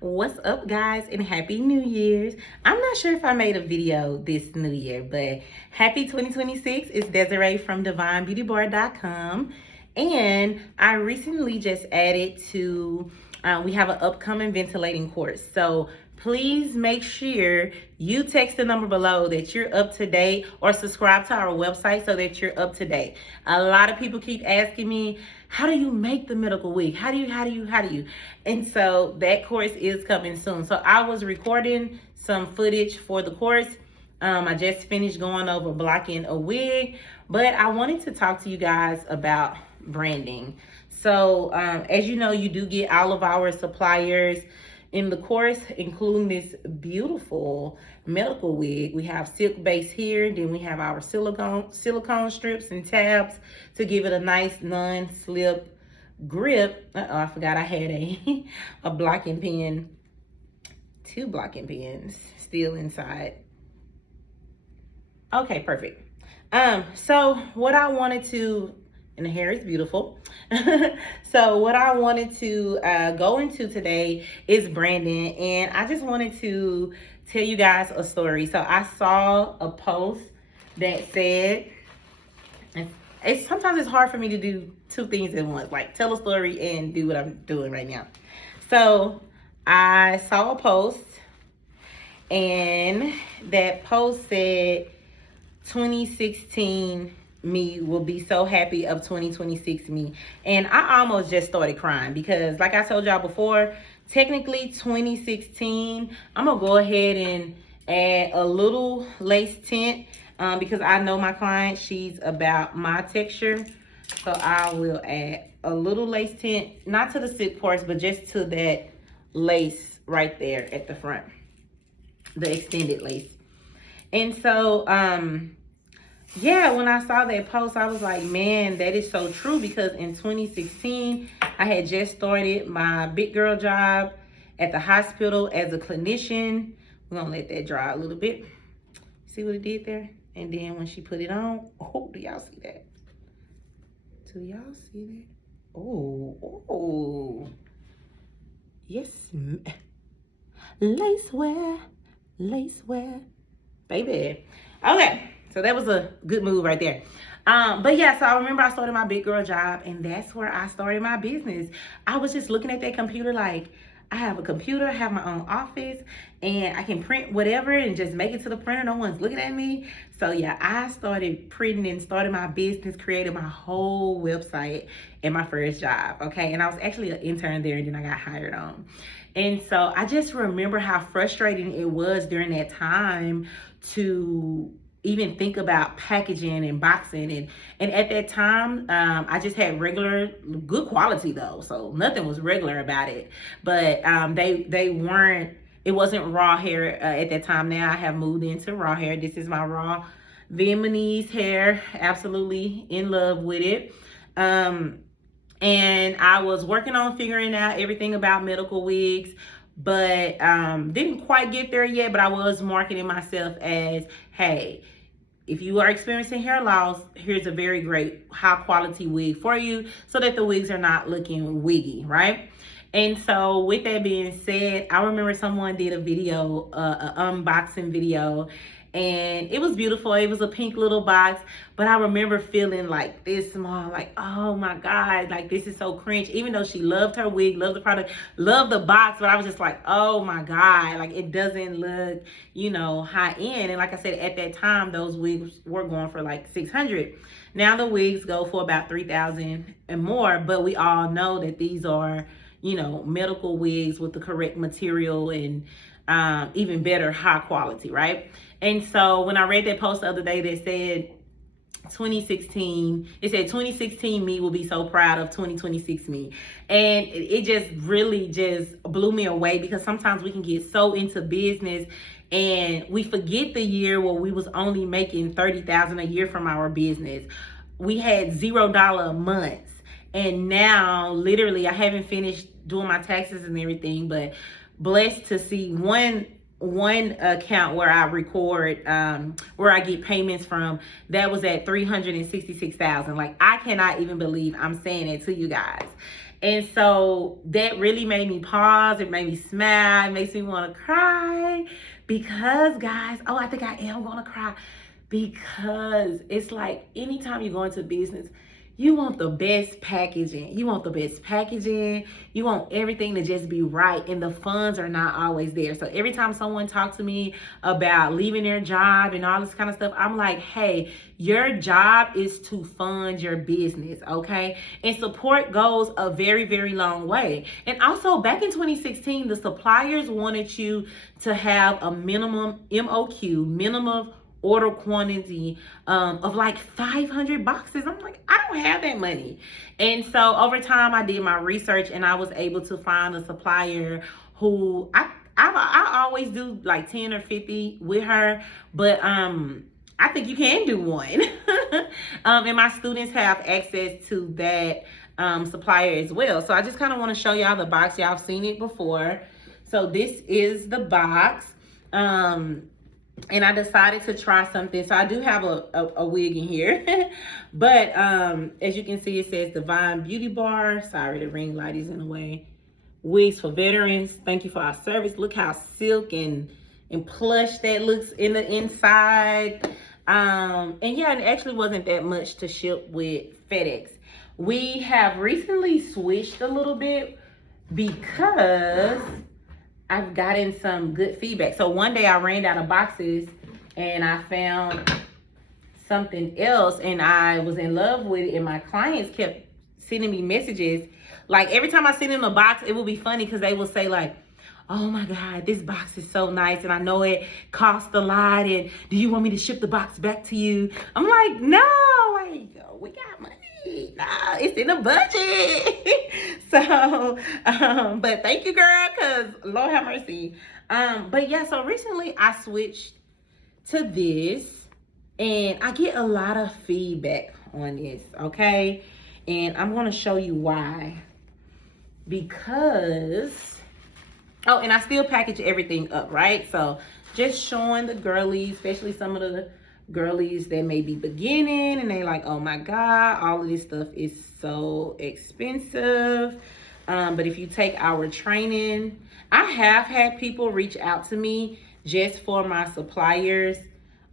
What's up, guys, and happy New Year's. I'm not sure if I made a video this new year, but happy 2026. It's Desiree from divinebeautybar.com, and I recently just added to we have an upcoming ventilating course. So please make sure you text the number below that you're up to date, or subscribe to our website so that you're up to date. A lot of people keep asking me, how do you make the medical wig? How do you? And so that course is coming soon. So I was recording some footage for the course. I just finished going over blocking a wig, but I wanted to talk to you guys about branding. So as you know, you do get all of our suppliers in the course, including this beautiful medical wig. We have silk base here, then we have our silicone strips and tabs to give it a nice non-slip grip. I forgot I had a blocking pen, 2 blocking pens still inside. Okay, perfect. So what I wanted to, and the hair is beautiful. So what I wanted to go into today is branding, and I just wanted to tell you guys a story. So I saw a post that said, sometimes it's hard for me to do 2 things at once, like tell a story and do what I'm doing right now. So I saw a post, and that post said 2016 me will be so happy of 2026 me. And I almost just started crying because, like I told y'all before, technically 2016, I'm gonna go ahead and add a little lace tint because I know my client, she's about my texture. So I will add a little lace tint, not to the silk parts, but just to that lace right there at the front, the extended lace. And so yeah, when I saw that post, I was like, man, that is so true, because in 2016, I had just started my big girl job at the hospital as a clinician. We're gonna let that dry a little bit. See what it did there? And then when she put it on, oh, do y'all see that? Do y'all see that? Oh, yes, lace wear, baby. Okay. So that was a good move right there. But yeah, so I remember I started my big girl job, and that's where I started my business. I was just looking at that computer like, I have a computer, I have my own office, and I can print whatever and just make it to the printer. No one's looking at me. So yeah, I started printing and started my business, created my whole website in my first job, okay? And I was actually an intern there, and then I got hired on. And so I just remember how frustrating it was during that time to even think about packaging and boxing, and at that time I just had regular good quality though, so nothing was regular about it. But they weren't, it wasn't raw hair at that time. Now I have moved into raw hair. This is my raw Vietnamese hair, absolutely in love with it. And I was working on figuring out everything about medical wigs, but didn't quite get there yet. But I was marketing myself as, hey, if you are experiencing hair loss, here's a very great high quality wig for you, so that the wigs are not looking wiggy, right? And so with that being said, I remember someone did a video, an unboxing video, and it was beautiful. It was a pink little box, but I remember feeling like this small, like, oh my God, like this is so cringe. Even though she loved her wig, loved the product, loved the box, but I was just like, oh my God, like it doesn't look, you know, high end. And like I said, at that time, those wigs were going for like $600. Now the wigs go for about $3,000 and more, but we all know that these are, you know, medical wigs with the correct material and even better high quality, right? And so when I read that post the other day that said 2016, it said 2016 me will be so proud of 2026 me. And it just really just blew me away, because sometimes we can get so into business and we forget the year where we was only making $30,000 a year from our business. We had $0 months, and now literally I haven't finished doing my taxes and everything, but blessed to see one one account where I record, where I get payments from, that was at 366,000. Like, I cannot even believe I'm saying it to you guys. And so that really made me pause. It made me smile. It makes me want to cry because, guys, oh, I think I am going to cry, because it's like anytime you go into business, you want the best packaging. You want the best packaging. You want everything to just be right. And the funds are not always there. So every time someone talks to me about leaving their job and all this kind of stuff, I'm like, hey, your job is to fund your business, okay? And support goes a very, very long way. And also, back in 2016, the suppliers wanted you to have a minimum MOQ, minimum order quantity of like 500 boxes. I'm like, I don't have that money. And so over time, I did my research and I was able to find a supplier who I always do like 10 or 50 with her, but I think you can do one. And my students have access to that supplier as well. So I just kind of want to show y'all the box. Y'all have seen it before. So this is the box. And I decided to try something. So I do have a wig in here. But as you can see, it says Divine Beauty Bar. Sorry, the ring light is in the way. Wigs for veterans. Thank you for our service. Look how silk and plush that looks in the inside. And yeah, it actually wasn't that much to ship with FedEx. We have recently switched a little bit because I've gotten some good feedback. So one day I ran out of boxes and I found something else and I was in love with it, and my clients kept sending me messages. Like every time I send them a box, it will be funny because they will say like, oh my God, this box is so nice and I know it costs a lot, and do you want me to ship the box back to you? I'm like, no, we got money. Nah, it's in the budget. So, but thank you, girl, because Lord have mercy. But yeah, so recently I switched to this and I get a lot of feedback on this, okay? And I'm going to show you why. Because, oh, and I still package everything up, right? So just showing the girlies, especially some of the girlies that may be beginning and they like, oh my God, all of this stuff is so expensive. But if you take our training, I have had people reach out to me just for my suppliers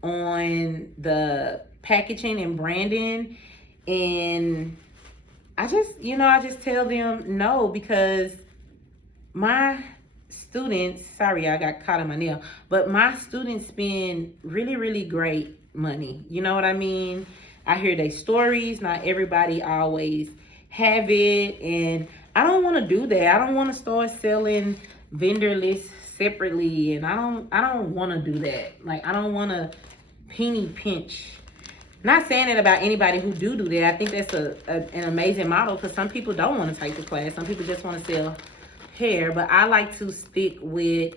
on the packaging and branding. And I just tell them no, because my students, sorry, I got caught in my nail, but my students spend really, really great money. You know what I mean? I hear their stories. Not everybody always have it. And I don't want to do that. I don't want to start selling vendor lists separately. And I don't want to do that. Like, I don't want to penny pinch. Not saying it about anybody who do that. I think that's an amazing model, because some people don't want to take the class. Some people just want to sell hair. But I like to stick with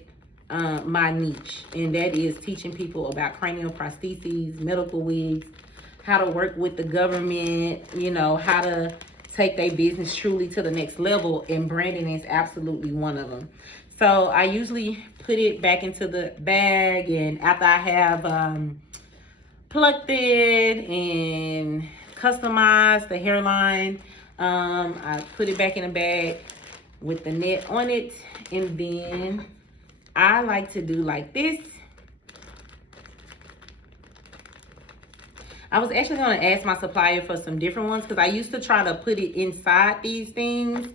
my niche, and that is teaching people about cranial prostheses, medical wigs, how to work with the government, you know, how to take their business truly to the next level, and branding is absolutely one of them. So I usually put it back into the bag, and after I have plucked it and customized the hairline, I put it back in a bag with the net on it, and then I like to do like this. I was actually going to ask my supplier for some different ones, because I used to try to put it inside these things,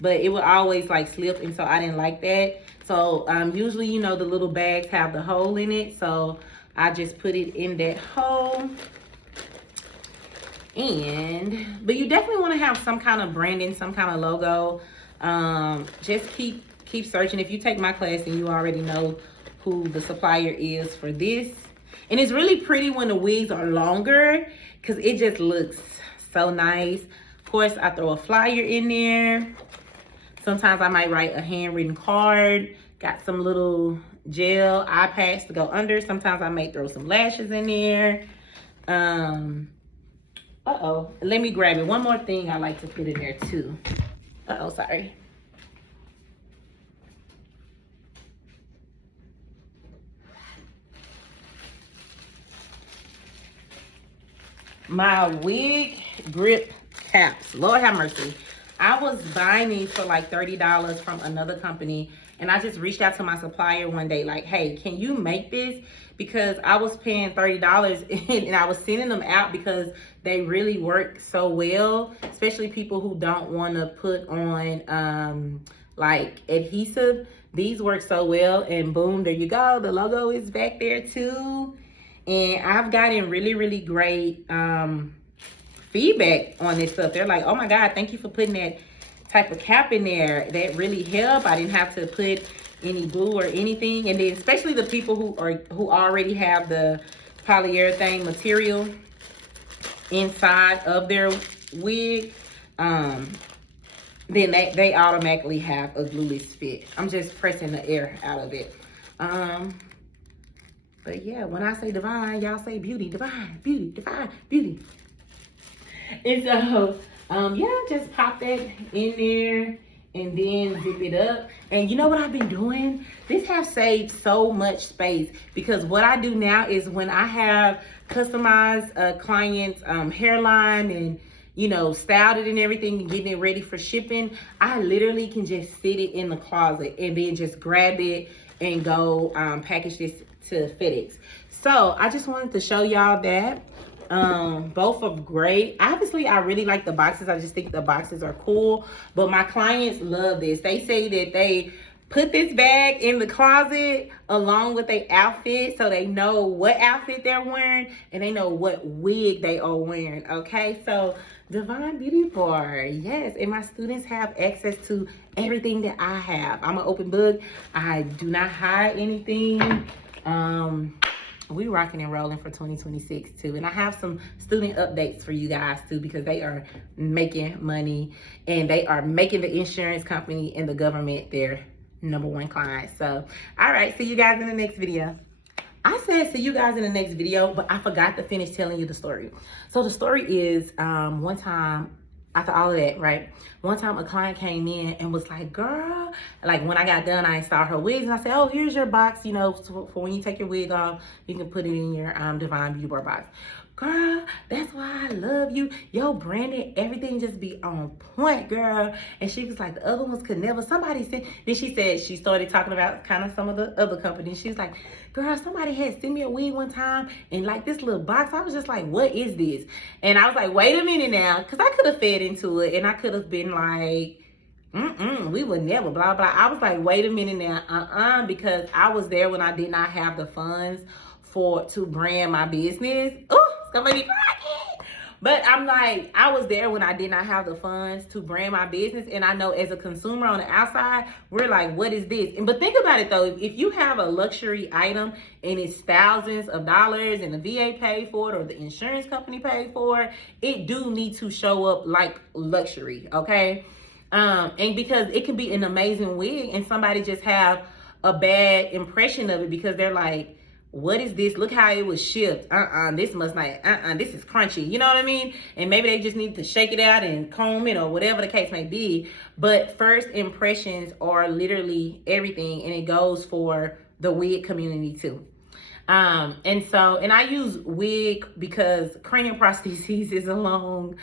but it would always like slip, and so I didn't like that. So usually, you know, the little bags have the hole in it, so I just put it in that hole. But you definitely want to have some kind of branding, some kind of logo. Just keep searching. If you take my class, and you already know who the supplier is for this. And it's really pretty when the wigs are longer, because it just looks so nice. Of course, I throw a flyer in there. Sometimes I might write a handwritten card. Got some little gel eye patch to go under. Sometimes I may throw some lashes in there. Let me grab it. One more thing I like to put in there too. Sorry. my wig grip caps. Lord have mercy. I was buying these for like $30 from another company, and I just reached out to my supplier one day like, hey, can you make this? Because I was paying $30 and I was sending them out because they really work so well, especially people who don't want to put on like adhesive. These work so well, and boom, there you go. The logo is back there too. And I've gotten really, really great feedback on this stuff. They're like, oh my God, thank you for putting that type of cap in there. That really helped. I didn't have to put any glue or anything. And then especially the people who already have the polyurethane material inside of their wig, then they automatically have a glueless fit. I'm just pressing the air out of it. But yeah, when I say divine, y'all say beauty, divine, beauty, divine, beauty. And so, yeah, just pop that in there and then zip it up. And you know what I've been doing? This has saved so much space, because what I do now is when I have customized clients' hairline and, you know, styled it and everything and getting it ready for shipping, I literally can just sit it in the closet and then just grab it and go package this to FedEx. So I just wanted to show y'all that. Both are great. Obviously, I really like the boxes. I just think the boxes are cool. But my clients love this. They say that they put this bag in the closet along with their outfit, so they know what outfit they're wearing and they know what wig they are wearing. Okay, so Divine Beauty Bar, yes. And my students have access to everything that I have. I'm an open book. I do not hide anything. We rocking and rolling for 2026 too. And I have some student updates for you guys too, because they are making money and they are making the insurance company and the government their #1 client. So, all right, see you guys in the next video. I said see you guys in the next video, but I forgot to finish telling you the story. So the story is, one time, after all of that, right? One time a client came in and was like, girl, like when I got done, I saw her wigs and I said, oh, here's your box, you know, for when you take your wig off, you can put it in your Divine Beauty Bar box. Girl, that's why I love you. Yo, branding, everything just be on point, girl. And she was like, the other ones could never. Somebody said, then she said, she started talking about kind of some of the other companies. She was like, girl, somebody had sent me a wig one time and like this little box. I was just like, what is this? And I was like, wait a minute now, because I could have fed into it and I could have been like, we would never, blah, blah. I was like, wait a minute now, because I was there when I did not have the funds to brand my business. Oh, it's gonna make me cry. But I'm like, I was there when I did not have the funds to brand my business. And I know as a consumer on the outside, we're like, what is this? But think about it though, if you have a luxury item and it's thousands of dollars and the VA paid for it or the insurance company paid for it, it do need to show up like luxury, okay? And because it can be an amazing wig and somebody just have a bad impression of it because they're like, what is this? Look how it was shipped. This must not, this is crunchy. You know what I mean? And maybe they just need to shake it out and comb it or whatever the case may be. But first impressions are literally everything, and it goes for the wig community too. And I use wig because cranial prosthesis is a long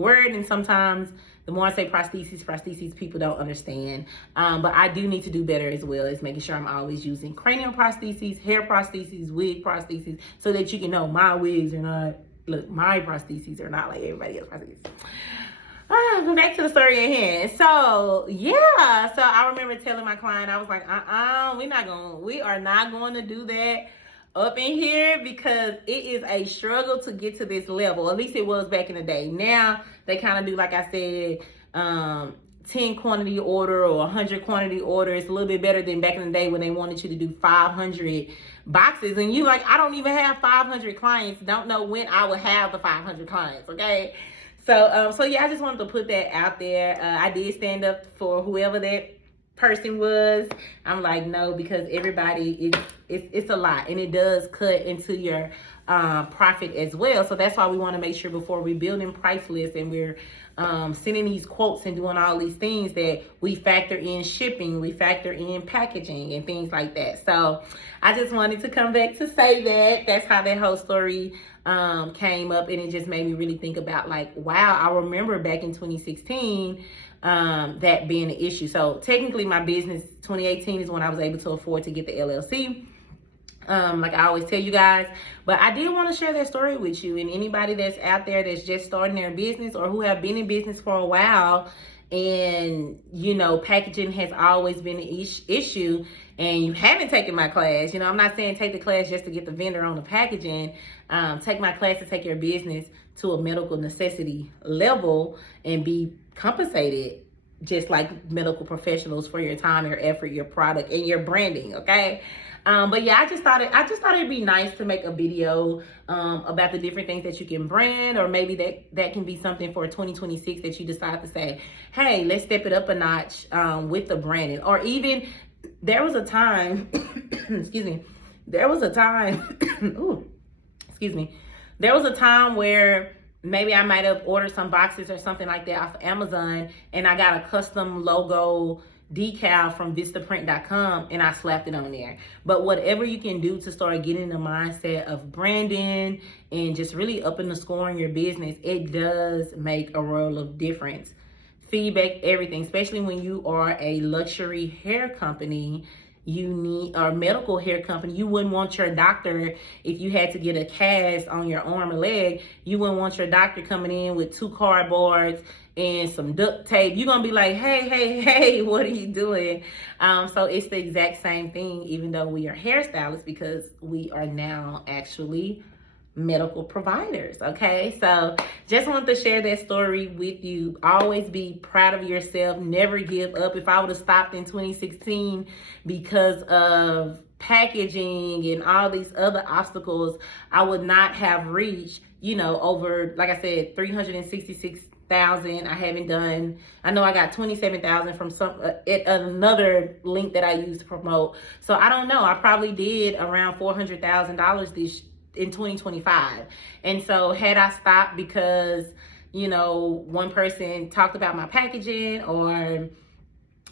word, and sometimes the more I say prosthesis, people don't understand. But I do need to do better as well as making sure I'm always using cranial prosthesis, hair prosthesis, wig prosthesis, so that you can know my wigs are not, look, my prosthesis are not like everybody else's prosthesis. But back to the story at hand. So yeah, so I remember telling my client, I was like, we are not going to do that up in here, because it is a struggle to get to this level. At least it was back in the day. Now they kind of do, like I said, 10 quantity order or 100 quantity order. It's a little bit better than back in the day when they wanted you to do 500 boxes. And you like, I don't even have 500 clients. Don't know when I will have the 500 clients, okay? So yeah, I just wanted to put that out there. I did stand up for whoever that person was. I'm like, no, because everybody, it's a lot, and it does cut into your profit as well. So that's why we want to make sure before we're building price lists and we're sending these quotes and doing all these things that we factor in shipping, we factor in packaging and things like that. So I just wanted to come back to say that. That's how that whole story came up, and it just made me really think about like, wow, I remember back in 2016 that being an issue. So technically my business, 2018 is when I was able to afford to get the LLC. Like I always tell you guys, but I did want to share that story with you, and anybody that's out there that's just starting their business or who have been in business for a while, and you know, packaging has always been an issue, and you haven't taken my class. You know, I'm not saying take the class just to get the vendor on the packaging. Take my class to take your business to a medical necessity level and be compensated just like medical professionals for your time, your effort, your product, and your branding. Okay. But yeah, I just thought it'd be nice to make a video about the different things that you can brand, or maybe that can be something for 2026 that you decide to say, hey, let's step it up a notch with the branding. Or even there was a time, excuse me, there was a time, ooh, excuse me, there was a time where maybe I might have ordered some boxes or something like that off of Amazon, and I got a custom logo decal from vistaprint.com and I slapped it on there. But whatever you can do to start getting the mindset of branding and just really upping the score in your business, it does make a world of difference. Feedback, everything, especially when you are a luxury hair company, or medical hair company. You wouldn't want your doctor, if you had to get a cast on your arm or leg, you wouldn't want your doctor coming in with 2 cardboards and some duct tape. You're gonna be like, hey, what are you doing? So it's the exact same thing, even though we are hairstylists, because we are now actually medical providers. Okay, so just wanted to share that story with you. Always be proud of yourself, never give up. If I would have stopped in 2016 because of packaging and all these other obstacles, I would not have reached, you know, over, like I said, 366,000. I know I got 27,000 from another link that I used to promote. So I don't know, I probably did around $400,000 in 2025. And so had I stopped because, you know, one person talked about my packaging, or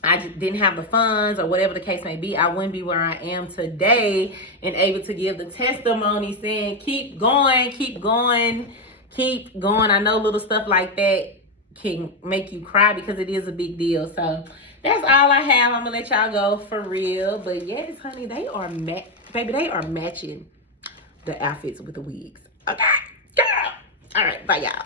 I just didn't have the funds, or whatever the case may be, I wouldn't be where I am today and able to give the testimony saying, keep going, keep going, keep going. I know little stuff like that can make you cry because it is a big deal. So that's all I have. I'm gonna let y'all go for real. But yes, honey, they are matching the outfits with the wigs. Okay, girl. All right, bye y'all.